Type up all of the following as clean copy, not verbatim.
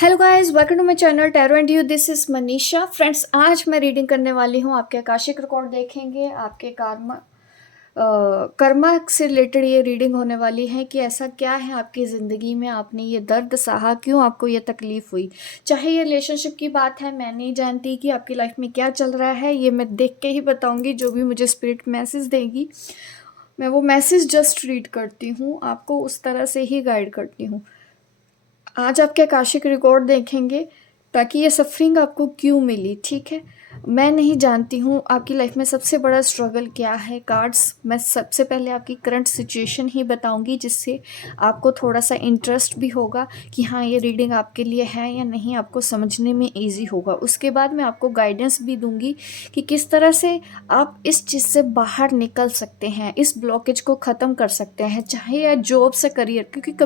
Hello guys, welcome to my channel tarot and you. This is Manisha. Friends, आज मैं reading करने वाली हूँ। आपके आकाशिक रिकॉर्ड देखेंगे, आपके कर्मा से रिलेटेड ये रीडिंग होने वाली है कि ऐसा क्या है आपकी ज़िंदगी में, आपने ये दर्द सहा, क्यों आपको ये तकलीफ़ हुई। चाहे ये रिलेशनशिप की बात है, मैं नहीं जानती कि आपकी लाइफ में क्या चल रहा है, ये मैं देख के ही बताऊंगी। जो भी मुझे स्पिरिट मैसेज देगी, मैं वो मैसेज जस्ट रीड करती हूँ, आपको उस तरह से ही गाइड करती हूँ। आज आपके आकाशिक रिकॉर्ड देखेंगे ताकि ये सफरिंग आपको क्यों मिली। ठीक है, मैं नहीं जानती हूँ आपकी लाइफ में सबसे बड़ा स्ट्रगल क्या है। कार्ड्स, मैं सबसे पहले आपकी करंट सिचुएशन ही बताऊंगी, जिससे आपको थोड़ा सा इंटरेस्ट भी होगा कि हाँ, ये रीडिंग आपके लिए है या नहीं, आपको समझने में ईजी होगा। उसके बाद मैं आपको गाइडेंस भी दूंगी कि किस तरह से आप इस चीज़ से बाहर निकल सकते हैं, इस ब्लॉकेज को ख़त्म कर सकते हैं, चाहे या जॉब से करियर। क्योंकि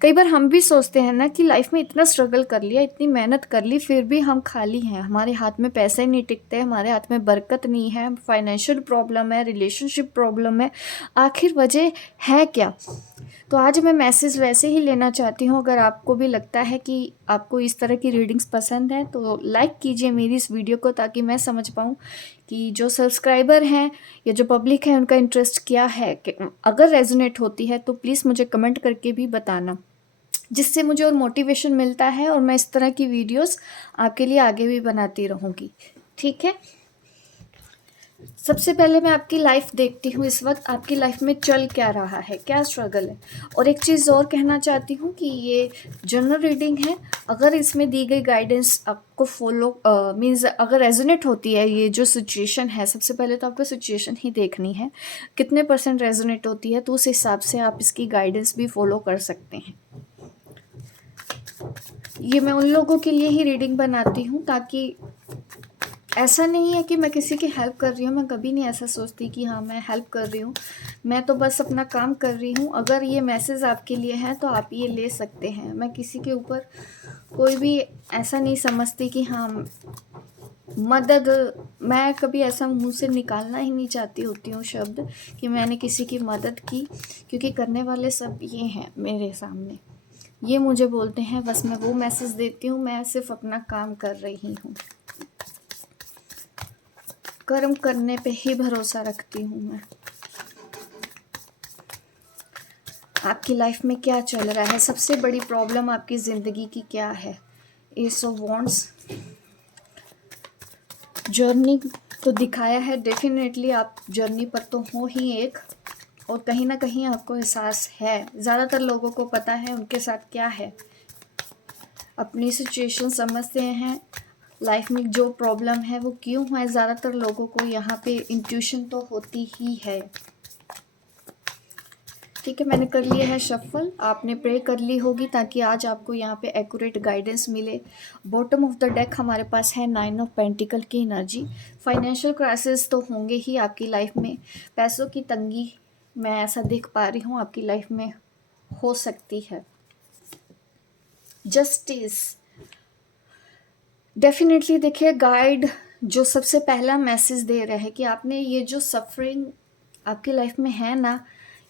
कई बार हम भी सोचते हैं ना कि लाइफ में इतना स्ट्रगल कर लिया, इतनी मेहनत कर ली, फिर भी हम खाली हैं, हमारे हाथ में पैसे नहीं टिकते, हमारे हाथ में बरकत नहीं है, फाइनेंशियल प्रॉब्लम है, रिलेशनशिप प्रॉब्लम है। आखिर वजह है क्या? तो आज मैं मैसेज वैसे ही लेना चाहती हूँ। अगर आपको भी लगता है कि आपको इस तरह की रीडिंग्स पसंद है तो लाइक कीजिए मेरी इस वीडियो को, ताकि मैं समझ पाऊँ कि जो सब्सक्राइबर हैं या जो पब्लिक है उनका इंटरेस्ट क्या है। कि अगर रेजोनेट होती है तो प्लीज़ मुझे कमेंट करके भी बताना, जिससे मुझे और मोटिवेशन मिलता है और मैं इस तरह की वीडियोस आपके लिए आगे भी बनाती रहूँगी। ठीक है, सबसे पहले मैं आपकी लाइफ देखती हूँ। इस वक्त आपकी लाइफ में चल क्या रहा है, क्या स्ट्रगल है। और एक चीज़ और कहना चाहती हूँ कि ये जनरल रीडिंग है। अगर इसमें दी गई गाइडेंस आपको फॉलो मीन्स अगर रेजोनेट होती है, ये जो सिचुएशन है, सबसे पहले तो आपको सिचुएशन ही देखनी है कितने % रेजोनेट होती है, तो उस हिसाब से आप इसकी गाइडेंस भी फॉलो कर सकते हैं। ये मैं उन लोगों के लिए ही रीडिंग बनाती हूँ, ताकि ऐसा नहीं है कि मैं किसी की हेल्प कर रही हूँ। मैं कभी नहीं ऐसा सोचती कि हाँ, मैं हेल्प कर रही हूँ। मैं तो बस अपना काम कर रही हूँ। अगर ये मैसेज आपके लिए है तो आप ये ले सकते हैं। मैं किसी के ऊपर कोई भी ऐसा नहीं समझती कि हाँ, मदद, मैं कभी ऐसा मुंह से निकालना ही नहीं चाहती होती हूँ शब्द कि मैंने किसी की मदद की, क्योंकि करने वाले सब ये हैं मेरे सामने। ये मुझे बोलते हैं, बस मैं वो मैसेज देती हूँ, मैं सिर्फ अपना काम कर रही हूँ। कर्म करने पे ही भरोसा रखती हूँ मैं। आपकी लाइफ में क्या चल रहा है, सबसे बड़ी प्रॉब्लम आपकी ज़िंदगी की क्या है। एस ऑफ वॉन्ड्स, जर्नी तो दिखाया है। डेफिनेटली आप जर्नी पर तो हो ही एक, और कहीं ना कहीं आपको एहसास है, ज़्यादातर लोगों को पता है उनके साथ क्या है। अपनी सिचुएशन समझते हैं, लाइफ में जो प्रॉब्लम है वो क्यों है। ज़्यादातर लोगों को यहाँ पे इंट्यूशन तो होती ही है। ठीक है, मैंने कर लिया है शफल, आपने प्रे कर ली होगी ताकि आज आपको यहाँ पे एक्यूरेट गाइडेंस मिले। बॉटम ऑफ द डेक हमारे पास है 9 ऑफ पेंटिकल की एनर्जी। फाइनेंशियल क्राइसिस तो होंगे ही आपकी लाइफ में, पैसों की तंगी मैं ऐसा देख पा रही हूँ आपकी लाइफ में हो सकती है। जस्टिस, डेफिनेटली देखिए, गाइड जो सबसे पहला मैसेज दे रहे हैं कि आपने ये जो सफरिंग आपकी लाइफ में है ना,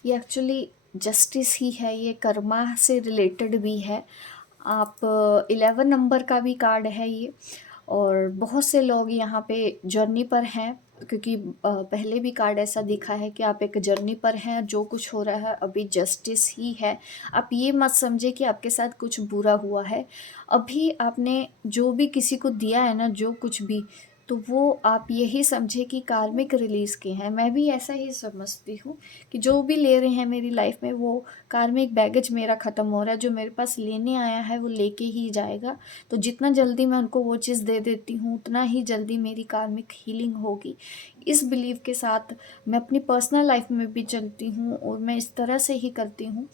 ये एक्चुअली जस्टिस ही है, ये कर्मा से रिलेटेड भी है। आप 11 नंबर का भी कार्ड है ये, और बहुत से लोग यहाँ पे जर्नी पर हैं, क्योंकि पहले भी कार्ड ऐसा दिखा है कि आप एक जर्नी पर हैं। जो कुछ हो रहा है अभी जस्टिस ही है। आप ये मत समझे कि आपके साथ कुछ बुरा हुआ है। अभी आपने जो भी किसी को दिया है ना, जो कुछ भी, तो वो आप यही समझे कि कार्मिक रिलीज़ के हैं। मैं भी ऐसा ही समझती हूँ कि जो भी ले रहे हैं मेरी लाइफ में, वो कार्मिक बैगेज मेरा ख़त्म हो रहा है। जो मेरे पास लेने आया है वो लेके ही जाएगा। तो जितना जल्दी मैं उनको वो चीज़ दे देती हूँ, उतना ही जल्दी मेरी कार्मिक हीलिंग होगी। इस बिलीव के साथ मैं अपनी पर्सनल लाइफ में भी चलती हूँ, और मैं इस तरह से ही करती हूँ।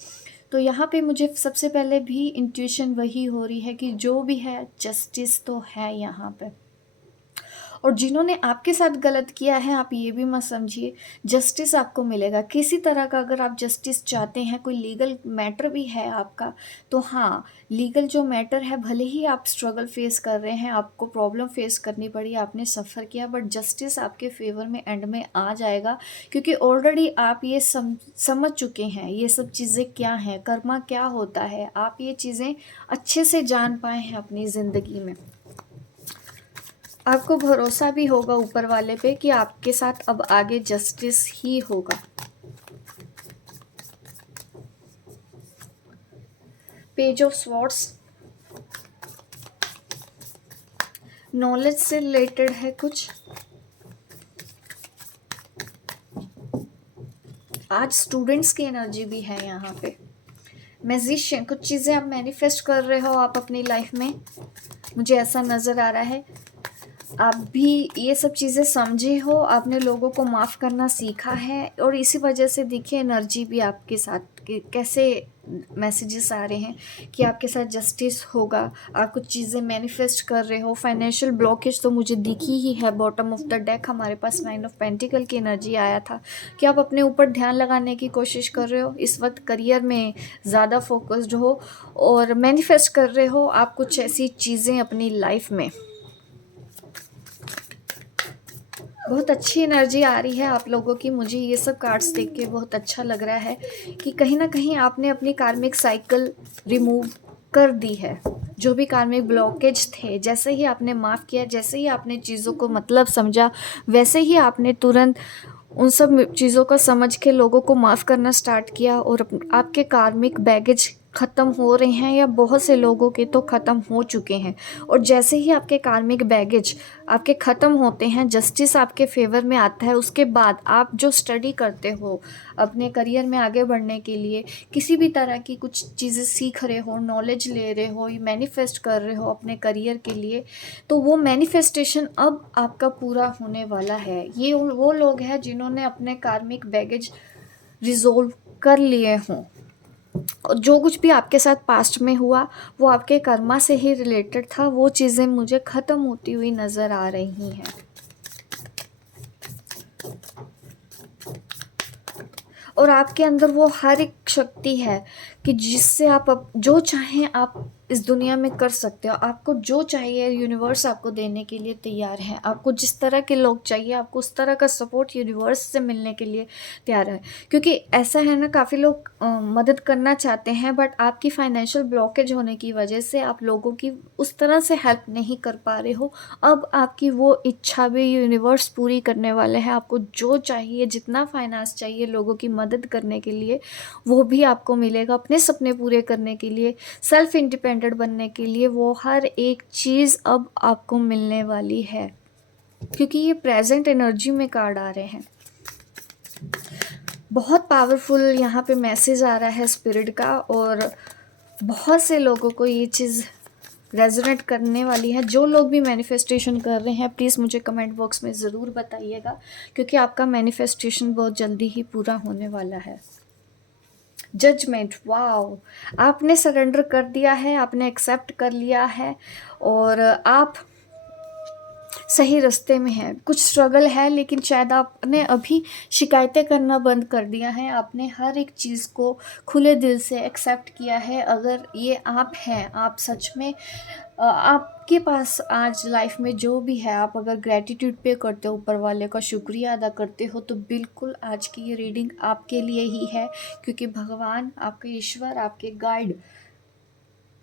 तो यहाँ पे मुझे सबसे पहले भी इंट्यूशन वही हो रही है कि जो भी है जस्टिस तो है यहाँ पे। और जिन्होंने आपके साथ गलत किया है, आप ये भी मत समझिए, जस्टिस आपको मिलेगा किसी तरह का। अगर आप जस्टिस चाहते हैं, कोई लीगल मैटर भी है आपका, तो हाँ, लीगल जो मैटर है, भले ही आप स्ट्रगल फेस कर रहे हैं, आपको प्रॉब्लम फेस करनी पड़ी, आपने सफ़र किया, बट जस्टिस आपके फेवर में एंड में आ जाएगा, क्योंकि ऑलरेडी आप ये समझ चुके हैं ये सब चीज़ें क्या हैं, कर्मा क्या होता है, आप ये चीज़ें अच्छे से जान पाए हैं अपनी ज़िंदगी में। आपको भरोसा भी होगा ऊपर वाले पे कि आपके साथ अब आगे जस्टिस ही होगा। पेज ऑफ स्वॉर्ड्स, नॉलेज से रिलेटेड है कुछ। आज स्टूडेंट्स की एनर्जी भी है यहाँ पे। मैजिशियन, कुछ चीज़ें आप मैनिफेस्ट कर रहे हो आप अपनी लाइफ में, मुझे ऐसा नज़र आ रहा है। आप भी ये सब चीज़ें समझे हो, आपने लोगों को माफ़ करना सीखा है, और इसी वजह से देखिए एनर्जी भी आपके साथ कैसे मैसेजेस आ रहे हैं कि आपके साथ जस्टिस होगा। आप कुछ चीज़ें मैनिफेस्ट कर रहे हो। फाइनेंशियल ब्लॉकेज तो मुझे दिखी ही है। बॉटम ऑफ द डेक हमारे पास 9 ऑफ पेंटिकल की एनर्जी आया था कि आप अपने ऊपर ध्यान लगाने की कोशिश कर रहे हो, इस वक्त करियर में ज़्यादा फोकस्ड हो और मैनिफेस्ट कर रहे हो आप कुछ ऐसी चीज़ें अपनी लाइफ में। बहुत अच्छी एनर्जी आ रही है आप लोगों की। मुझे ये सब कार्ड्स देख के बहुत अच्छा लग रहा है कि कहीं ना कहीं आपने अपनी कार्मिक साइकिल रिमूव कर दी है। जो भी कार्मिक ब्लॉकेज थे, जैसे ही आपने माफ़ किया, जैसे ही आपने चीज़ों को मतलब समझा, वैसे ही आपने तुरंत उन सब चीज़ों को समझ के लोगों को माफ़ करना स्टार्ट किया, और आपके कार्मिक बैगेज ख़त्म हो रहे हैं, या बहुत से लोगों के तो ख़त्म हो चुके हैं। और जैसे ही आपके कार्मिक बैगेज आपके ख़त्म होते हैं, जस्टिस आपके फेवर में आता है, उसके बाद आप जो स्टडी करते हो अपने करियर में आगे बढ़ने के लिए, किसी भी तरह की कुछ चीज़ें सीख रहे हो, नॉलेज ले रहे हो, मैनिफेस्ट कर रहे हो अपने करियर के लिए, तो वो मैनिफेस्टेशन अब आपका पूरा होने वाला है। ये वो लोग हैं जिन्होंने अपने कार्मिक बैगेज रिजोल्व कर लिए हों, और जो कुछ भी आपके साथ पास्ट में हुआ वो आपके कर्मा से ही रिलेटेड था। वो चीज़ें मुझे ख़त्म होती हुई नज़र आ रही हैं। और आपके अंदर वो हर एक शक्ति है कि जिससे आप जो चाहें आप इस दुनिया में कर सकते हो। आपको जो चाहिए यूनिवर्स आपको देने के लिए तैयार है। आपको जिस तरह के लोग चाहिए, आपको उस तरह का सपोर्ट यूनिवर्स से मिलने के लिए तैयार है। क्योंकि ऐसा है ना, काफ़ी लोग मदद करना चाहते हैं, बट आपकी फाइनेंशियल ब्लॉकेज होने की वजह से आप लोगों की उस तरह से हेल्प नहीं कर पा रहे हो। अब आपकी वो इच्छा भी यूनिवर्स पूरी करने वाले हैं। आपको जो चाहिए, जितना फाइनेंस चाहिए लोगों की मदद करने के लिए, वो भी आपको मिलेगा। अपने सपने पूरे करने के लिए, सेल्फ इंडिपेंडेंट बनने के लिए, वो हर एक चीज़ अब आपको मिलने वाली है। क्योंकि ये प्रेजेंट एनर्जी में कार्ड आ रहे हैं। बहुत पावरफुल यहाँ पे मैसेज आ रहा है स्पिरिट का, और बहुत से लोगों को ये चीज़ रेजोनेट करने वाली है। जो लोग भी मैनिफेस्टेशन कर रहे हैं, प्लीज़ मुझे कमेंट बॉक्स में ज़रूर बताइएगा, क्योंकि आपका मैनिफेस्टेशन बहुत जल्दी ही पूरा होने वाला है। जजमेंट, वाओ, आपने सरेंडर कर दिया है, आपने एक्सेप्ट कर लिया है, और आप सही रास्ते में हैं। कुछ स्ट्रगल है, लेकिन शायद आपने अभी शिकायतें करना बंद कर दिया है। आपने हर एक चीज़ को खुले दिल से एक्सेप्ट किया है। अगर ये आप हैं, आप सच में आपके पास आज लाइफ में जो भी है, आप अगर ग्रैटिट्यूड पे करते हो, ऊपर वाले का शुक्रिया अदा करते हो, तो बिल्कुल आज की ये रीडिंग आपके लिए ही है। क्योंकि भगवान, आपके ईश्वर, आपके गाइड,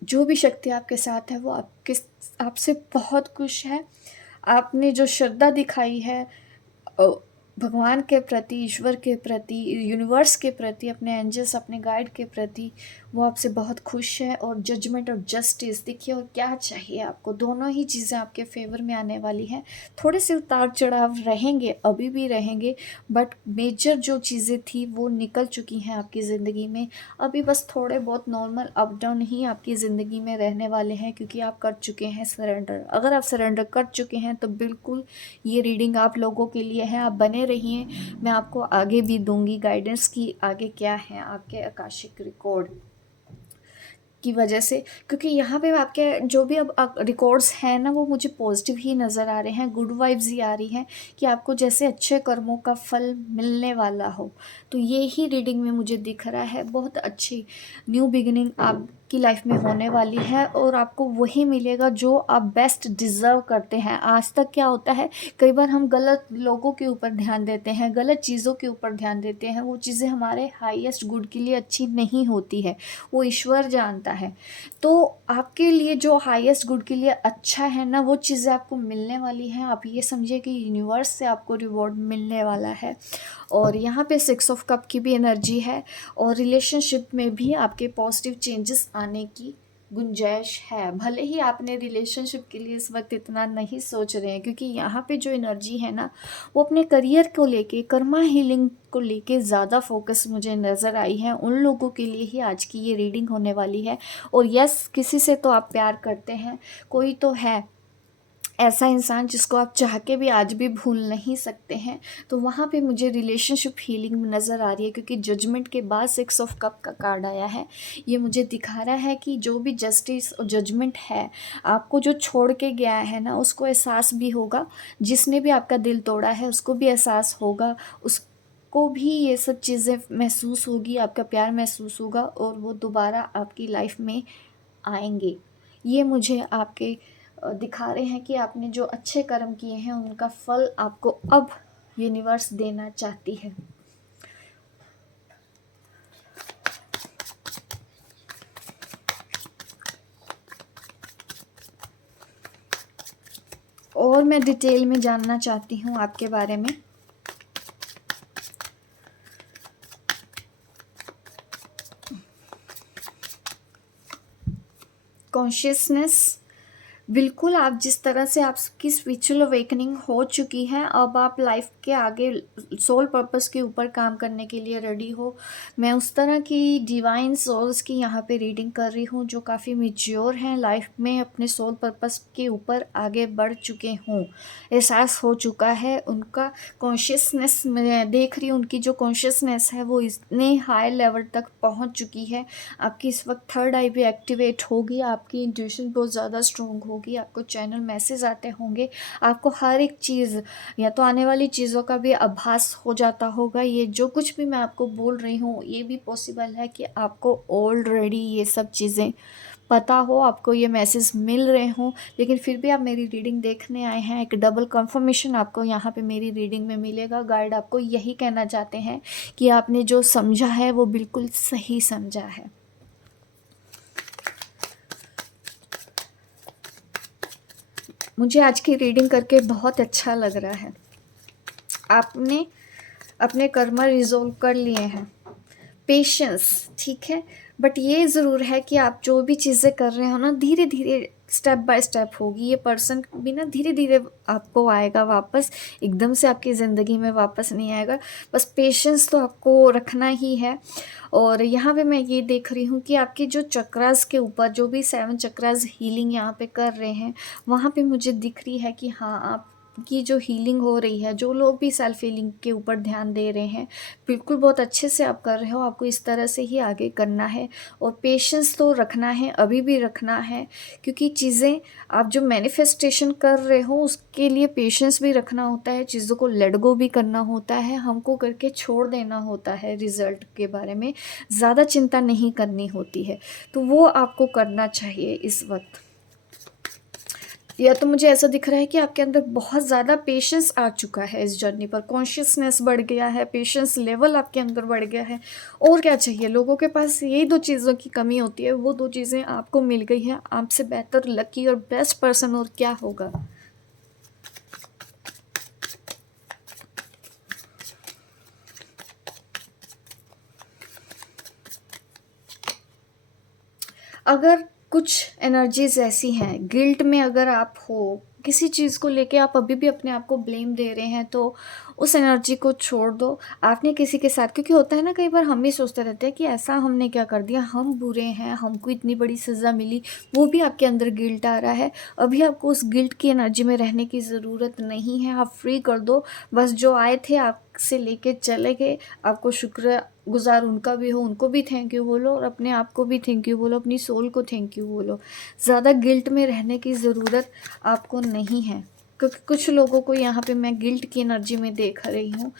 जो भी शक्ति आपके साथ है, वो आपसे बहुत खुश है। आपने जो श्रद्धा दिखाई है भगवान के प्रति, ईश्वर के प्रति, यूनिवर्स के प्रति, अपने एंजल्स, अपने गाइड के प्रति, वो आपसे बहुत खुश है। और जजमेंट और जस्टिस, देखिए और क्या चाहिए आपको, दोनों ही चीज़ें आपके फेवर में आने वाली हैं। थोड़े से उतार चढ़ाव रहेंगे, अभी भी रहेंगे, बट मेजर जो चीज़ें थी वो निकल चुकी हैं आपकी ज़िंदगी में। अभी बस थोड़े बहुत नॉर्मल अप डाउन ही आपकी ज़िंदगी में रहने वाले हैं, क्योंकि आप कर चुके हैं सरेंडर। अगर आप सरेंडर कर चुके हैं तो बिल्कुल ये रीडिंग आप लोगों के लिए है। आप बने रहिए, मैं आपको आगे भी दूंगी गाइडेंस की, आगे क्या है आपके आकाशिक रिकॉर्ड। की वजह से, क्योंकि यहाँ पे आपके जो भी अब रिकॉर्ड्स हैं ना वो मुझे पॉजिटिव ही नज़र आ रहे हैं, गुड वाइब्स ही आ रही हैं कि आपको जैसे अच्छे कर्मों का फल मिलने वाला हो। तो ये ही रीडिंग में मुझे दिख रहा है, बहुत अच्छी न्यू बिगिनिंग आपकी लाइफ में होने वाली है और आपको वही मिलेगा जो आप बेस्ट डिज़र्व करते हैं। आज तक क्या होता है, कई बार हम गलत लोगों के ऊपर ध्यान देते हैं, गलत चीज़ों के ऊपर ध्यान देते हैं, वो चीज़ें हमारे हाईएस्ट गुड के लिए अच्छी नहीं होती है, वो ईश्वर जानता है। तो आपके लिए जो हाईएस्ट गुड के लिए अच्छा है ना, वो चीज़ें आपको मिलने वाली हैं। आप ये समझिए कि यूनिवर्स से आपको रिवॉर्ड मिलने वाला है। और यहाँ पे 6 ऑफ कप की भी एनर्जी है और रिलेशनशिप में भी आपके पॉजिटिव चेंजेस आने की गुंजाइश है। भले ही आपने रिलेशनशिप के लिए इस वक्त इतना नहीं सोच रहे हैं, क्योंकि यहाँ पे जो एनर्जी है ना वो अपने करियर को लेके, कर्मा हीलिंग को लेके ज़्यादा फोकस मुझे नज़र आई है। उन लोगों के लिए ही आज की ये रीडिंग होने वाली है। और यस, किसी से तो आप प्यार करते हैं, कोई तो है ऐसा इंसान जिसको आप चाह के भी आज भी भूल नहीं सकते हैं। तो वहाँ पे मुझे रिलेशनशिप हीलिंग नज़र आ रही है, क्योंकि जजमेंट के बाद 6 ऑफ कप का कार्ड आया है। ये मुझे दिखा रहा है कि जो भी जस्टिस और जजमेंट है, आपको जो छोड़ के गया है ना उसको एहसास भी होगा, जिसने भी आपका दिल तोड़ा है उसको भी एहसास होगा, उसको भी ये सब चीज़ें महसूस होगी, आपका प्यार महसूस होगा और वो दोबारा आपकी लाइफ में आएंगे। ये मुझे आपके दिखा रहे हैं कि आपने जो अच्छे कर्म किए हैं उनका फल आपको अब यूनिवर्स देना चाहती है। और मैं डिटेल में जानना चाहती हूँ आपके बारे में। कॉन्शियसनेस, बिल्कुल आप जिस तरह से आपकी स्पिरिचुअल अवेकनिंग हो चुकी है, अब आप लाइफ के आगे सोल पर्पस के ऊपर काम करने के लिए रेडी हो। मैं उस तरह की डिवाइन सोल्स की यहाँ पे रीडिंग कर रही हूँ जो काफ़ी मैच्योर हैं लाइफ में, अपने सोल पर्पस के ऊपर आगे बढ़ चुके हों, एहसास हो चुका है उनका कॉन्शियसनेस। मैं देख रही हूँ उनकी जो कॉन्शियसनेस है वो इतने हाई लेवल तक पहुँच चुकी है। आपकी इस वक्त थर्ड आई भी एक्टिवेट होगी, आपकी इंट्यूशन बहुत ज़्यादा स्ट्रॉन्ग होगी, आपको चैनल मैसेज आते होंगे, आपको हर एक चीज़ या तो आने वाली चीज़ों का भी आभास हो जाता होगा। ये जो कुछ भी मैं आपको बोल रही हूँ ये भी पॉसिबल है कि आपको ऑलरेडी ये सब चीज़ें पता हो, आपको ये मैसेज मिल रहे हों, लेकिन फिर भी आप मेरी रीडिंग देखने आए हैं। एक डबल कंफर्मेशन आपको यहाँ पे मेरी रीडिंग में मिलेगा। गाइड आपको यही कहना चाहते हैं कि आपने जो समझा है वो बिल्कुल सही समझा है। मुझे आज की रीडिंग करके बहुत अच्छा लग रहा है। आपने अपने कर्म रिजोल्व कर लिए हैं, पेशेंस, ठीक है। बट ये ज़रूर है कि आप जो भी चीज़ें कर रहे हो ना धीरे धीरे स्टेप बाय स्टेप होगी। ये पर्सन भी ना धीरे धीरे आपको आएगा वापस, एकदम से आपकी ज़िंदगी में वापस नहीं आएगा। बस पेशेंस तो आपको रखना ही है। और यहाँ पे मैं ये देख रही हूँ कि आपके जो चक्रास के ऊपर जो भी 7 चक्रास हीलिंग यहाँ पे कर रहे हैं, वहाँ पे मुझे दिख रही है कि हाँ आप की जो हीलिंग हो रही है, जो लोग भी सेल्फ हीलिंग के ऊपर ध्यान दे रहे हैं, बिल्कुल बहुत अच्छे से आप कर रहे हो। आपको इस तरह से ही आगे करना है और पेशेंस तो रखना है, अभी भी रखना है, क्योंकि चीज़ें आप जो मैनिफेस्टेशन कर रहे हो उसके लिए पेशेंस भी रखना होता है, चीज़ों को लेट गो भी करना होता है, हमको करके छोड़ देना होता है। रिज़ल्ट के बारे में ज़्यादा चिंता नहीं करनी होती है, तो वो आपको करना चाहिए इस वक्त। या तो मुझे ऐसा दिख रहा है कि आपके अंदर बहुत ज़्यादा पेशेंस आ चुका है इस जर्नी पर, कॉन्शियसनेस बढ़ गया है, पेशेंस लेवल आपके अंदर बढ़ गया है। और क्या चाहिए, लोगों के पास यही 2 चीज़ों की कमी होती है, वो 2 चीज़ें आपको मिल गई हैं। आपसे बेहतर, लकी और बेस्ट पर्सन और क्या होगा। अगर कुछ एनर्जीज़ ऐसी हैं, गिल्ट में अगर आप हो, किसी चीज़ को लेके आप अभी भी अपने आप को ब्लेम दे रहे हैं, तो उस एनर्जी को छोड़ दो। आपने किसी के साथ, क्योंकि होता है ना कई बार हम भी सोचते रहते हैं कि ऐसा हमने क्या कर दिया, हम बुरे हैं, हमको इतनी बड़ी सज़ा मिली, वो भी आपके अंदर गिल्ट आ रहा है। अभी आपको उस गिल्ट की एनर्जी में रहने की ज़रूरत नहीं है, आप फ्री कर दो। बस जो आए थे आपसे लेके चले गए, आपको शुक्रगुज़ार उनका भी हो, उनको भी थैंक यू बोलो और अपने आप को भी थैंक यू बोलो, अपनी सोल को थैंक यू बोलो। ज़्यादा गिल्ट में रहने की ज़रूरत आपको नहीं है, क्योंकि कुछ लोगों को यहाँ पे मैं गिल्ट की एनर्जी में देख रही हूँ।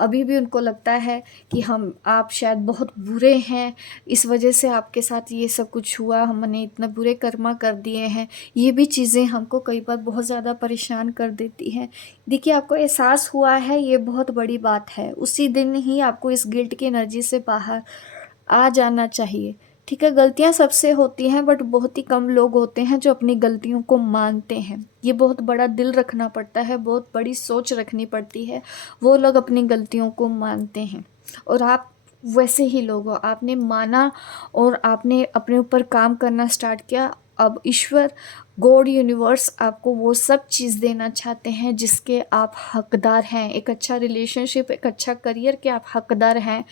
अभी भी उनको लगता है कि आप शायद बहुत बुरे हैं, इस वजह से आपके साथ ये सब कुछ हुआ, हमने इतना बुरे कर्मा कर दिए हैं। ये भी चीज़ें हमको कई बार बहुत ज़्यादा परेशान कर देती हैं। देखिए, आपको एहसास हुआ है, ये बहुत बड़ी बात है। उसी दिन ही आपको इस गिल्ट की एनर्जी से बाहर आ जाना चाहिए। ठीक है, गलतियाँ सबसे होती हैं, बट बहुत ही कम लोग होते हैं जो अपनी गलतियों को मानते हैं। ये बहुत बड़ा दिल रखना पड़ता है, बहुत बड़ी सोच रखनी पड़ती है, वो लोग अपनी गलतियों को मानते हैं। और आप वैसे ही लोग हो, आपने माना और आपने अपने ऊपर काम करना स्टार्ट किया। अब ईश्वर, गॉड, यूनिवर्स आपको वो सब चीज़ देना चाहते हैं जिसके आप हकदार हैं। एक अच्छा रिलेशनशिप, एक अच्छा करियर के आप हकदार हैं।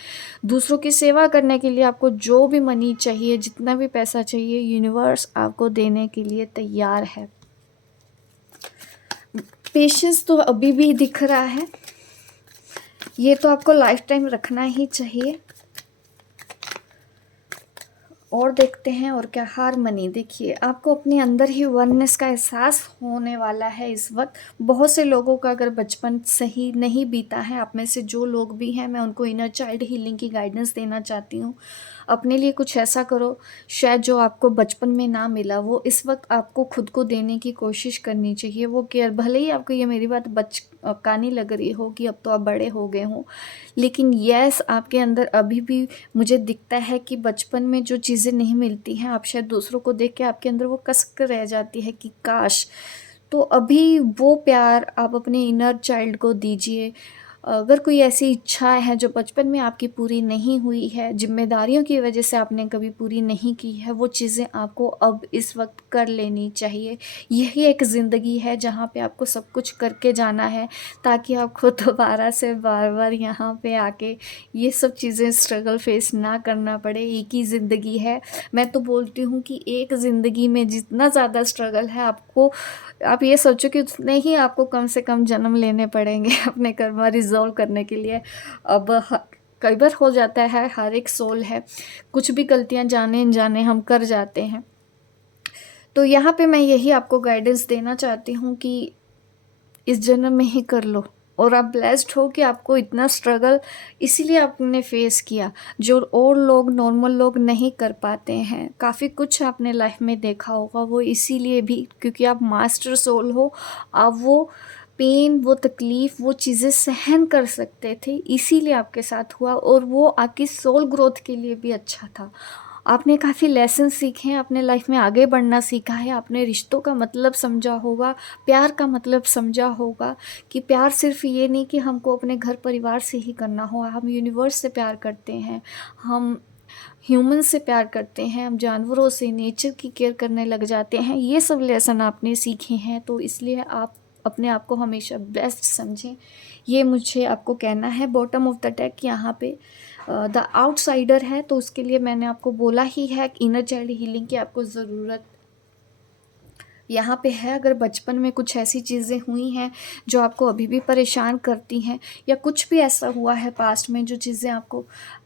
दूसरों की सेवा करने के लिए आपको जो भी मनी चाहिए, जितना भी पैसा चाहिए, यूनिवर्स आपको देने के लिए तैयार है। पेशेंस तो अभी भी दिख रहा है, ये तो आपको लाइफ टाइम रखना ही चाहिए। और देखते हैं और क्या। हारमनी, देखिए आपको अपने अंदर ही वननेस का एहसास होने वाला है इस वक्त। बहुत से लोगों का अगर बचपन सही नहीं बीता है, आप में से जो लोग भी हैं, मैं उनको इनर चाइल्ड हीलिंग की गाइडेंस देना चाहती हूँ। अपने लिए कुछ ऐसा करो, शायद जो आपको बचपन में ना मिला, वो इस वक्त आपको खुद को देने की कोशिश करनी चाहिए। वो केयर, भले ही आपको ये मेरी बात बचकानी लग रही हो कि अब तो आप बड़े हो गए हों, लेकिन यस, आपके अंदर अभी भी मुझे दिखता है कि बचपन में जो चीज़ें नहीं मिलती हैं, आप शायद दूसरों को देख के आपके अंदर वो कसक रह जाती है कि काश। तो अभी वो प्यार आप अपने इनर चाइल्ड को दीजिए। अगर कोई ऐसी इच्छा है जो बचपन में आपकी पूरी नहीं हुई है, जिम्मेदारियों की वजह से आपने कभी पूरी नहीं की है, वो चीज़ें आपको अब इस वक्त कर लेनी चाहिए। यही एक ज़िंदगी है जहाँ पे आपको सब कुछ करके जाना है, ताकि आपको दोबारा से बार-बार यहाँ पे आके ये सब चीज़ें स्ट्रगल फेस ना करना पड़े। एक ही ज़िंदगी है। मैं तो बोलती हूँ कि एक ज़िंदगी में जितना ज़्यादा स्ट्रगल है आपको, आप ये सोचो कि उतने ही आपको कम से कम जन्म लेने पड़ेंगे अपने कर्म रिज़ॉल्व करने के लिए। अब कई बार हो जाता है, हर एक सोल है, कुछ भी गलतियाँ जाने-अनजाने हम कर जाते हैं। तो यहाँ पे मैं यही आपको गाइडेंस देना चाहती हूँ कि इस जन्म में ही कर लो। और आप ब्लेस्ड हो कि आपको इतना स्ट्रगल इसीलिए आपने फेस किया, जो और लोग, नॉर्मल लोग नहीं कर पाते हैं। काफ़ी कुछ आपने लाइफ में देखा होगा, वो इसीलिए भी क्योंकि आप मास्टर सोल हो। आप वो पेन, वो तकलीफ़, वो चीज़ें सहन कर सकते थे, इसीलिए आपके साथ हुआ, और वो आपकी सोल ग्रोथ के लिए भी अच्छा था। आपने काफ़ी लेसन सीखे हैं, अपने लाइफ में आगे बढ़ना सीखा है, आपने रिश्तों का मतलब समझा होगा, प्यार का मतलब समझा होगा कि प्यार सिर्फ़ ये नहीं कि हमको अपने घर परिवार से ही करना हो, हम यूनिवर्स से प्यार करते हैं, हम ह्यूमन से प्यार करते हैं, हम जानवरों से, नेचर की केयर करने लग जाते हैं। ये सब लेसन आपने सीखे हैं, तो इसलिए आप अपने आप को हमेशा बेस्ट समझें। ये मुझे आपको कहना है। बॉटम ऑफ द डेक यहाँ पे द आउटसाइडर है, तो उसके लिए मैंने आपको बोला ही है कि इनर चाइल्ड हीलिंग की आपको ज़रूरत यहाँ पे है। अगर बचपन में कुछ ऐसी चीज़ें हुई हैं जो आपको अभी भी परेशान करती हैं, या कुछ भी ऐसा हुआ है पास्ट में जो चीज़ें आपको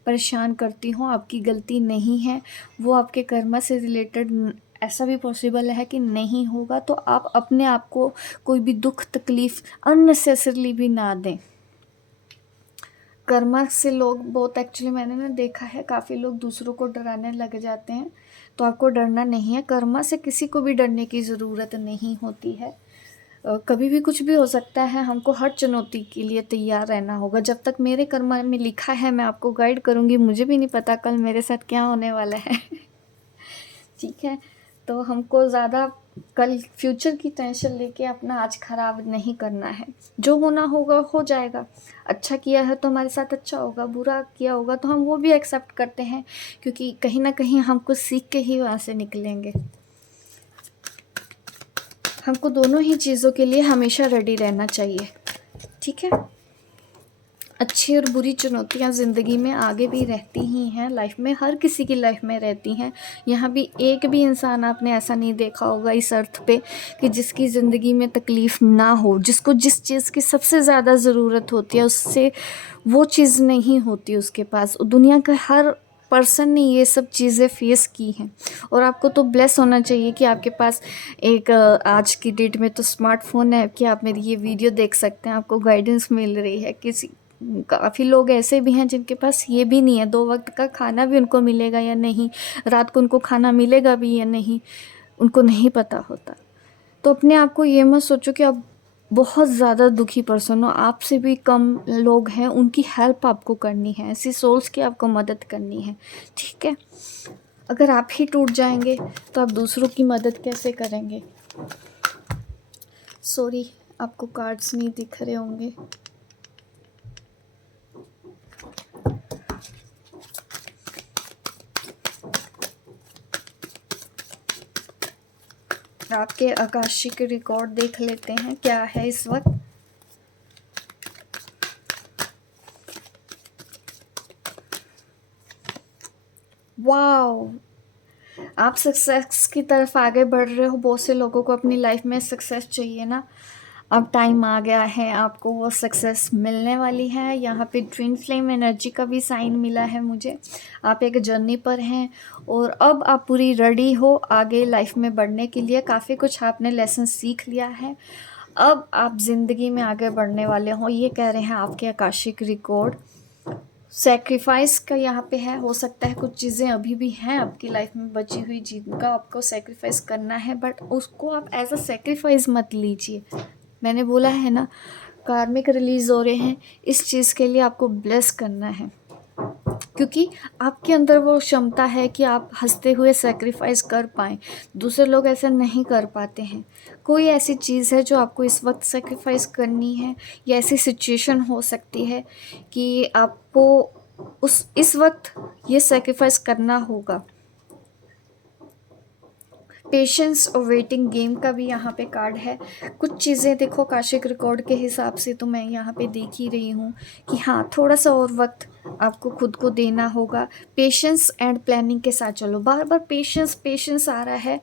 परेशान करती हों, आपकी गलती नहीं है, वो आपके कर्मा से रिलेटेड ऐसा भी पॉसिबल है कि नहीं होगा, तो आप अपने आप को कोई भी दुख तकलीफ़ अननेसेसरली भी ना दें। कर्मा से लोग बहुत, एक्चुअली मैंने ना देखा है, काफ़ी लोग दूसरों को डराने लग जाते हैं, तो आपको डरना नहीं है। कर्मा से किसी को भी डरने की ज़रूरत नहीं होती है। कभी भी कुछ भी हो सकता है, हमको हर चुनौती के लिए तैयार रहना होगा। जब तक मेरे कर्मा में लिखा है, मैं आपको गाइड करूँगी, मुझे भी नहीं पता कल मेरे साथ क्या होने वाला है। ठीक है, तो हमको ज़्यादा कल फ्यूचर की टेंशन लेके अपना आज ख़राब नहीं करना है। जो होना होगा हो जाएगा। अच्छा किया है तो हमारे साथ अच्छा होगा, बुरा किया होगा तो हम वो भी एक्सेप्ट करते हैं, क्योंकि कहीं ना कहीं हम कुछ सीख के ही वहाँ से निकलेंगे। हमको दोनों ही चीज़ों के लिए हमेशा रेडी रहना चाहिए। ठीक है। अच्छी और बुरी चुनौतियाँ ज़िंदगी में आगे भी रहती ही हैं, लाइफ में हर किसी की लाइफ में रहती हैं। यहाँ भी एक भी इंसान आपने ऐसा नहीं देखा होगा इस अर्थ पे कि जिसकी ज़िंदगी में तकलीफ़ ना हो, जिसको जिस चीज़ की सबसे ज़्यादा ज़रूरत होती है उससे वो चीज़ नहीं होती उसके पास। दुनिया का हर पर्सन ने ये सब चीज़ें फेस की हैं और आपको तो ब्लेस होना चाहिए कि आपके पास एक आज की डेट में तो स्मार्टफ़ोन है कि आप मेरी ये वीडियो देख सकते हैं, आपको गाइडेंस मिल रही है। किसी काफ़ी लोग ऐसे भी हैं जिनके पास ये भी नहीं है, 2 वक़्त का खाना भी उनको मिलेगा या नहीं, रात को उनको खाना मिलेगा भी या नहीं, उनको नहीं पता होता। तो अपने आप को ये मत सोचो कि आप बहुत ज़्यादा दुखी पर्सन हो, आपसे भी कम लोग हैं, उनकी हेल्प आपको करनी है, ऐसी सोल्स की आपको मदद करनी है, ठीक है? अगर आप ही टूट जाएँगे तो आप दूसरों की मदद कैसे करेंगे? सॉरी, आपको कार्ड्स नहीं दिख रहे होंगे। आपके आकाशिक रिकॉर्ड देख लेते हैं क्या है इस वक्त। वाओ, आप सक्सेस की तरफ आगे बढ़ रहे हो। बहुत से लोगों को अपनी लाइफ में सक्सेस चाहिए ना, अब टाइम आ गया है, आपको वो सक्सेस मिलने वाली है। यहाँ पे ट्विन फ्लेम एनर्जी का भी साइन मिला है मुझे। आप एक जर्नी पर हैं और अब आप पूरी रेडी हो आगे लाइफ में बढ़ने के लिए। काफ़ी कुछ आपने लेसन सीख लिया है, अब आप ज़िंदगी में आगे बढ़ने वाले हो, ये कह रहे हैं आपके आकाशिक रिकॉर्ड। सैक्रिफाइस का यहाँ पे है, हो सकता है कुछ चीज़ें अभी भी हैं आपकी लाइफ में बची हुई जिनका आपको सैक्रिफाइस करना है, बट उसको आप एज अ सैक्रिफाइस मत लीजिए। मैंने बोला है ना, कार्मिक रिलीज हो रहे हैं, इस चीज़ के लिए आपको ब्लेस करना है, क्योंकि आपके अंदर वो क्षमता है कि आप हंसते हुए सेक्रीफाइस कर पाएँ। दूसरे लोग ऐसा नहीं कर पाते हैं। कोई ऐसी चीज़ है जो आपको इस वक्त सेक्रीफाइस करनी है, या ऐसी सिचुएशन हो सकती है कि आपको उस इस वक्त ये सेक्रीफाइस करना होगा। पेशेंस और वेटिंग गेम का भी यहाँ पे कार्ड है। कुछ चीज़ें देखो काशिक रिकॉर्ड के हिसाब से तो मैं यहाँ पे देख ही रही हूँ कि हाँ, थोड़ा सा और वक्त आपको खुद को देना होगा। पेशेंस एंड प्लानिंग के साथ चलो। बार बार पेशेंस पेशेंस आ रहा है,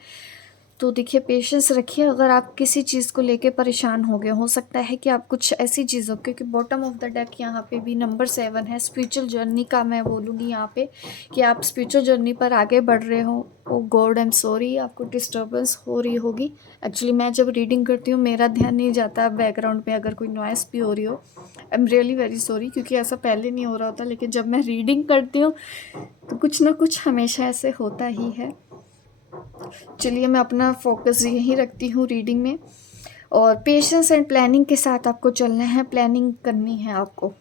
तो देखिए पेशेंस रखिए। अगर आप किसी चीज़ को लेके परेशान हो गए, हो सकता है कि आप कुछ ऐसी चीज़ों, क्योंकि बॉटम ऑफ द डेक यहाँ पे भी नंबर 7 है, स्पिरिचुअल जर्नी का मैं बोलूँगी यहाँ पे कि आप स्पिरिचुअल जर्नी पर आगे बढ़ रहे हो। ओ गॉड, आई एम सॉरी, आपको डिस्टर्बेंस हो रही होगी। एक्चुअली मैं जब रीडिंग करती हूँ मेरा ध्यान नहीं जाता बैकग्राउंड में अगर कोई नॉइस भी हो रही हो। I am really very sorry, क्योंकि ऐसा पहले नहीं हो रहा होता, लेकिन जब मैं रीडिंग करती हूँ तो कुछ ना कुछ हमेशा ऐसे होता ही है। चलिए, मैं अपना फोकस यहीं रखती हूँ रीडिंग में। और पेशेंस एंड प्लानिंग के साथ आपको चलना है, प्लानिंग करनी है आपको।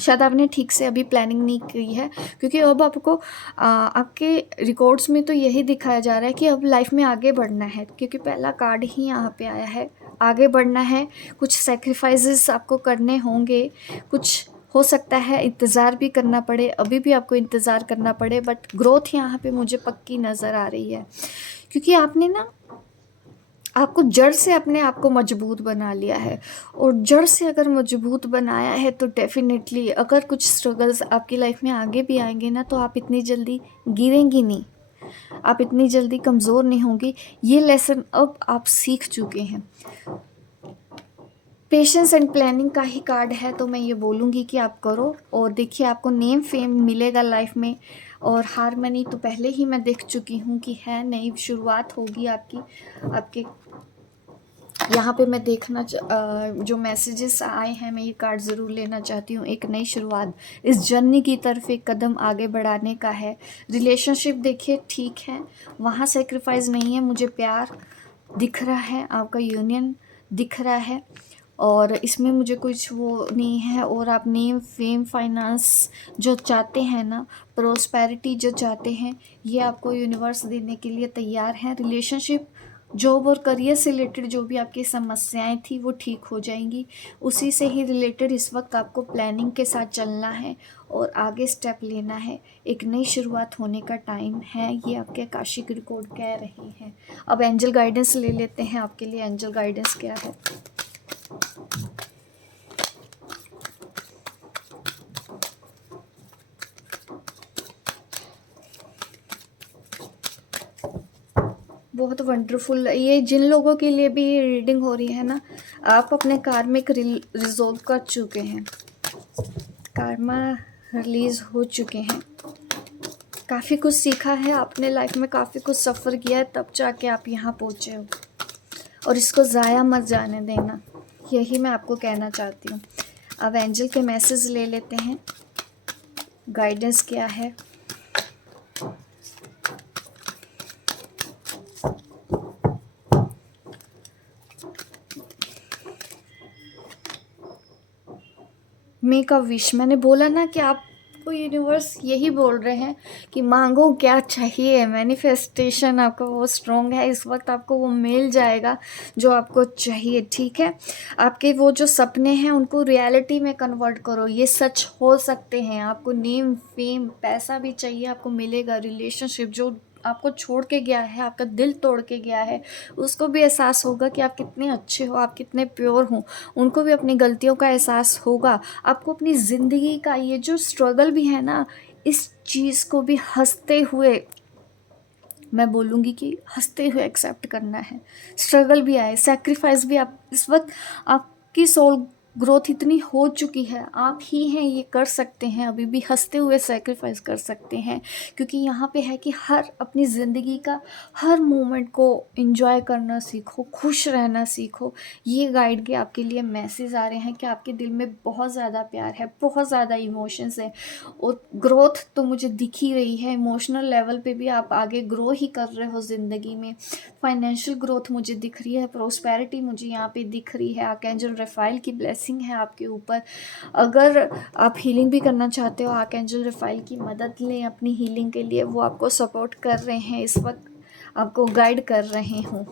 शायद आपने ठीक से अभी प्लानिंग नहीं की है, क्योंकि अब आपको आपके रिकॉर्ड्स में तो यही दिखाया जा रहा है कि अब लाइफ में आगे बढ़ना है, क्योंकि पहला कार्ड ही यहाँ पे आया है। आगे बढ़ना है, कुछ सेक्रीफाइसेस आपको करने होंगे, कुछ हो सकता है इंतज़ार भी करना पड़े, अभी भी आपको इंतज़ार करना पड़े, बट ग्रोथ यहाँ पे मुझे पक्की नज़र आ रही है। क्योंकि आपने ना, आपको जड़ से अपने आप को मजबूत बना लिया है, और जड़ से अगर मजबूत बनाया है तो डेफिनेटली अगर कुछ स्ट्रगल्स आपकी लाइफ में आगे भी आएंगे ना, तो आप इतनी जल्दी गिरेंगी नहीं, आप इतनी जल्दी कमज़ोर नहीं होंगी। ये लेसन अब आप सीख चुके हैं। पेशेंस एंड प्लानिंग का ही कार्ड है, तो मैं ये बोलूँगी कि आप करो। और देखिए, आपको नेम फेम मिलेगा लाइफ में, और हारमनी तो पहले ही मैं देख चुकी हूँ कि है, नई शुरुआत होगी आपकी। आपके यहाँ पे मैं देखना जो मैसेजेस आए हैं, मैं ये कार्ड ज़रूर लेना चाहती हूँ। एक नई शुरुआत, इस जर्नी की तरफ एक कदम आगे बढ़ाने का है। रिलेशनशिप देखिए ठीक है, वहाँ सेक्रीफाइस नहीं है, मुझे प्यार दिख रहा है, आपका यूनियन दिख रहा है, और इसमें मुझे कुछ वो नहीं है। और आप नेम फेम फाइनेंस जो चाहते हैं ना, प्रोस्पेरिटी जो चाहते हैं, ये आपको यूनिवर्स देने के लिए तैयार है। रिलेशनशिप, जॉब और करियर से रिलेटेड जो भी आपकी समस्याएं थी वो ठीक हो जाएंगी। उसी से ही रिलेटेड इस वक्त आपको प्लानिंग के साथ चलना है और आगे स्टेप लेना है। एक नई शुरुआत होने का टाइम है, ये आपके आकाशिक रिकॉर्ड कह रहे हैं। अब एंजल गाइडेंस ले लेते हैं, आपके लिए एंजल गाइडेंस क्या है। बहुत वंडरफुल। ये जिन लोगों के लिए भी ये रीडिंग हो रही है ना, आप अपने कार्मिक रिजोल्व कर चुके हैं, कार्मा रिलीज हो चुके हैं, काफ़ी कुछ सीखा है आपने लाइफ में, काफ़ी कुछ सफ़र किया है, तब जाके आप यहाँ पहुँचे हो, और इसको ज़ाया मत जाने देना, यही मैं आपको कहना चाहती हूँ। अब एंजल के मैसेज ले लेते हैं, गाइडेंस क्या है। मेक अ विश, मैंने बोला ना कि आपको यूनिवर्स यही बोल रहे हैं कि मांगो क्या चाहिए। मैनिफेस्टेशन आपका वो स्ट्रॉन्ग है, इस वक्त आपको वो मिल जाएगा जो आपको चाहिए, ठीक है। आपके वो जो सपने हैं उनको रियलिटी में कन्वर्ट करो, ये सच हो सकते हैं। आपको नेम फेम पैसा भी चाहिए, आपको मिलेगा। रिलेशनशिप जो आपको छोड़ के गया है, आपका दिल तोड़ के गया है, उसको भी एहसास होगा कि आप कितने अच्छे हो, आप कितने प्योर हो। उनको भी अपनी गलतियों का एहसास होगा। आपको अपनी ज़िंदगी का ये जो स्ट्रगल भी है ना, इस चीज़ को भी हंसते हुए, मैं बोलूँगी कि हंसते हुए एक्सेप्ट करना है। स्ट्रगल भी आए, सैक्रिफाइस भी, आप इस वक्त आपकी सोल ग्रोथ इतनी हो चुकी है, आप ही हैं ये कर सकते हैं, अभी भी हंसते हुए सैक्रिफाइस कर सकते हैं। क्योंकि यहाँ पे है कि हर अपनी ज़िंदगी का हर मोमेंट को एंजॉय करना सीखो, खुश रहना सीखो। ये गाइड के आपके लिए मैसेज आ रहे हैं कि आपके दिल में बहुत ज़्यादा प्यार है, बहुत ज़्यादा इमोशंस है, और ग्रोथ तो मुझे दिख ही रही है। इमोशनल लेवल पे भी आप आगे ग्रो ही कर रहे हो ज़िंदगी में। फाइनेंशियल ग्रोथ मुझे दिख रही है, प्रोस्पेरिटी मुझे यहाँ पे दिख रही है। आर्कएंजल रफाइल की ब्लेसिंग है आपके ऊपर। अगर आप हीलिंग भी करना चाहते हो, आर्कएंजल रफाइल की मदद लें अपनी हीलिंग के लिए, वो आपको सपोर्ट कर रहे हैं इस वक्त, आपको गाइड कर रहे हों।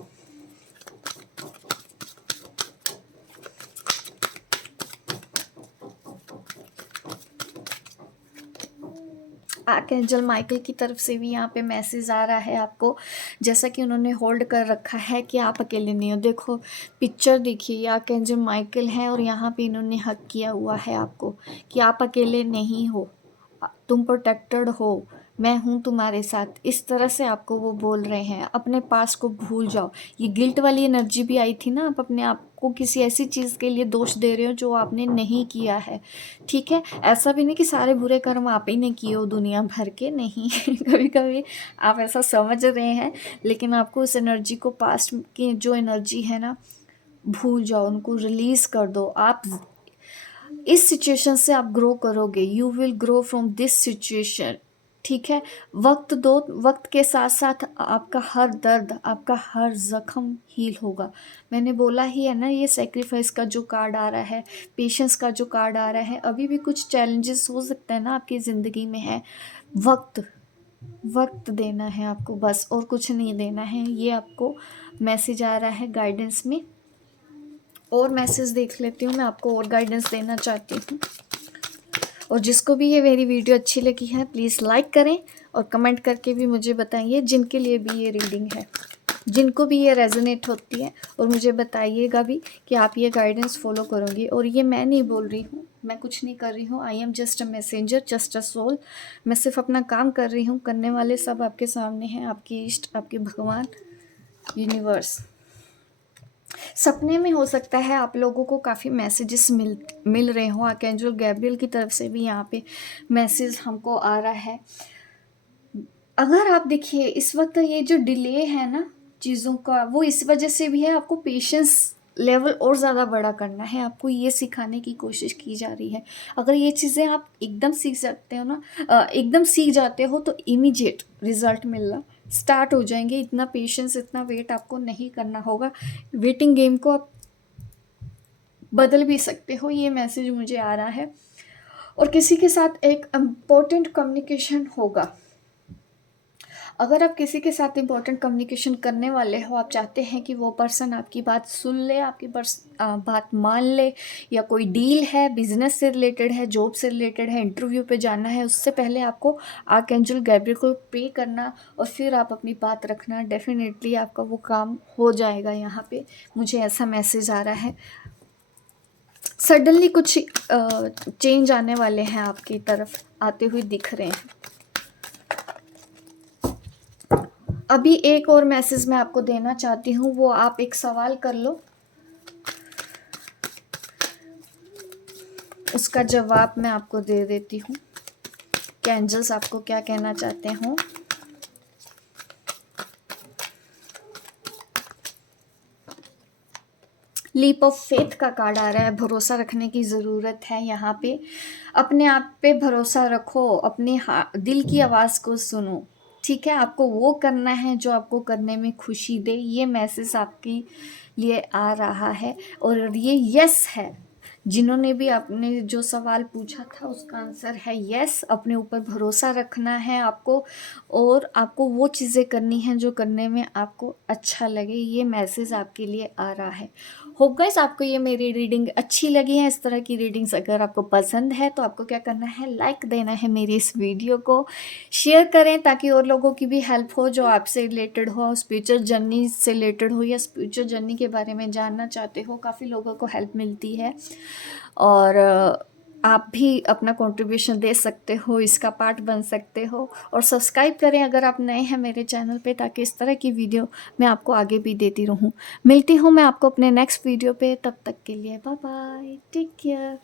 आर्कएंजल माइकल की तरफ से भी यहाँ पे मैसेज आ रहा है आपको, जैसा कि उन्होंने होल्ड कर रखा है कि आप अकेले नहीं हो। देखो पिक्चर देखिए, ये आर्कएंजल माइकल है और यहाँ पे इन्होंने हक किया हुआ है आपको कि आप अकेले नहीं हो, तुम प्रोटेक्टेड हो, मैं हूँ तुम्हारे साथ। इस तरह से आपको वो बोल रहे हैं, अपने पास को भूल जाओ। ये गिल्ट वाली एनर्जी भी आई थी ना, आप अपने आप को किसी ऐसी चीज़ के लिए दोष दे रहे हो जो आपने नहीं किया है, ठीक है। ऐसा भी नहीं कि सारे बुरे कर्म आप ही ने किए हो दुनिया भर के, नहीं कभी कभी आप ऐसा समझ रहे हैं, लेकिन आपको उस एनर्जी को, पास्ट की जो एनर्जी है ना, भूल जाओ, उनको रिलीज़ कर दो। आप इस सिचुएशन से आप ग्रो करोगे, you will grow from this situation, ठीक है। वक्त दो, वक्त के साथ साथ आपका हर दर्द, आपका हर जख्म हील होगा। मैंने बोला ही है ना, ये सेक्रीफाइस का जो कार्ड आ रहा है, पेशेंस का जो कार्ड आ रहा है, अभी भी कुछ चैलेंजेस हो सकता है ना आपकी ज़िंदगी में है। वक्त वक्त देना है आपको बस, और कुछ नहीं देना है। ये आपको मैसेज आ रहा है गाइडेंस में। और मैसेज देख लेती हूँ मैं, आपको और गाइडेंस देना चाहती हूँ। और जिसको भी ये मेरी वीडियो अच्छी लगी है, प्लीज़ लाइक करें और कमेंट करके भी मुझे बताइए, जिनके लिए भी ये रीडिंग है, जिनको भी ये रेजोनेट होती है। और मुझे बताइएगा भी कि आप ये गाइडेंस फॉलो करोगे। और ये मैं नहीं बोल रही हूँ, मैं कुछ नहीं कर रही हूँ, I am just a messenger, just a soul. मैं सिर्फ अपना काम कर रही हूँ, करने वाले सब आपके सामने हैं, आपकी इष्ट, आपके भगवान, यूनिवर्स। सपने में हो सकता है आप लोगों को काफ़ी मैसेजेस मिल रहे हों। आर्कएंजल गैब्रियल की तरफ से भी यहाँ पे मैसेज हमको आ रहा है। अगर आप देखिए इस वक्त ये जो डिले है ना चीज़ों का, वो इस वजह से भी है, आपको पेशेंस लेवल और ज़्यादा बड़ा करना है, आपको ये सिखाने की कोशिश की जा रही है। अगर ये चीज़ें आप एकदम सीख सकते हो ना, एकदम सीख जाते हो, तो इमीडिएट रिजल्ट मिलना स्टार्ट हो जाएंगे। इतना पेशेंस, इतना वेट आपको नहीं करना होगा। वेटिंग गेम को आप बदल भी सकते हो, ये मैसेज मुझे आ रहा है। और किसी के साथ एक इम्पोर्टेंट कम्युनिकेशन होगा। अगर आप किसी के साथ इम्पोर्टेंट कम्युनिकेशन करने वाले हो, आप चाहते हैं कि वो पर्सन आपकी बात सुन ले, आपकी बात मान ले, या कोई डील है, बिजनेस से रिलेटेड है, जॉब से रिलेटेड है, इंटरव्यू पे जाना है, उससे पहले आपको आर्कएंजल गैब्रियल को पे करना और फिर आप अपनी बात रखना, डेफिनेटली आपका वो काम हो जाएगा। यहाँ पे मुझे ऐसा मैसेज आ रहा है। सडनली कुछ चेंज आने वाले हैं, आपकी तरफ आते हुए दिख रहे हैं। अभी एक और मैसेज मैं आपको देना चाहती हूँ, वो आप एक सवाल कर लो, उसका जवाब मैं आपको दे देती हूँ कि एंजल्स आपको क्या कहना चाहते हो। लीप ऑफ फेथ का कार्ड आ रहा है, भरोसा रखने की ज़रूरत है यहाँ पे। अपने आप पे भरोसा रखो, अपने दिल की आवाज़ को सुनो, ठीक है। आपको वो करना है जो आपको करने में खुशी दे, ये मैसेज आपके लिए आ रहा है। और ये यस है, जिन्होंने भी आपने जो सवाल पूछा था उसका आंसर है यस। अपने ऊपर भरोसा रखना है आपको, और आपको वो चीज़ें करनी हैं जो करने में आपको अच्छा लगे, ये मैसेज आपके लिए आ रहा है। होप गाइस आपको ये मेरी रीडिंग अच्छी लगी है। इस तरह की रीडिंग्स अगर आपको पसंद है तो आपको क्या करना है, लाइक देना है, मेरी इस वीडियो को शेयर करें ताकि और लोगों की भी हेल्प हो जो आपसे रिलेटेड हो, स्पिरिचुअल जर्नी से रिलेटेड हो या स्पिरिचुअल जर्नी के बारे में जानना चाहते हो। काफ़ी लोगों को हेल्प मिलती है और आप भी अपना कंट्रीब्यूशन दे सकते हो, इसका पार्ट बन सकते हो। और सब्सक्राइब करें अगर आप नए हैं मेरे चैनल पे, ताकि इस तरह की वीडियो मैं आपको आगे भी देती रहूं। मिलती हूं मैं आपको अपने नेक्स्ट वीडियो पे, तब तक के लिए बाय बाय, टेक केयर।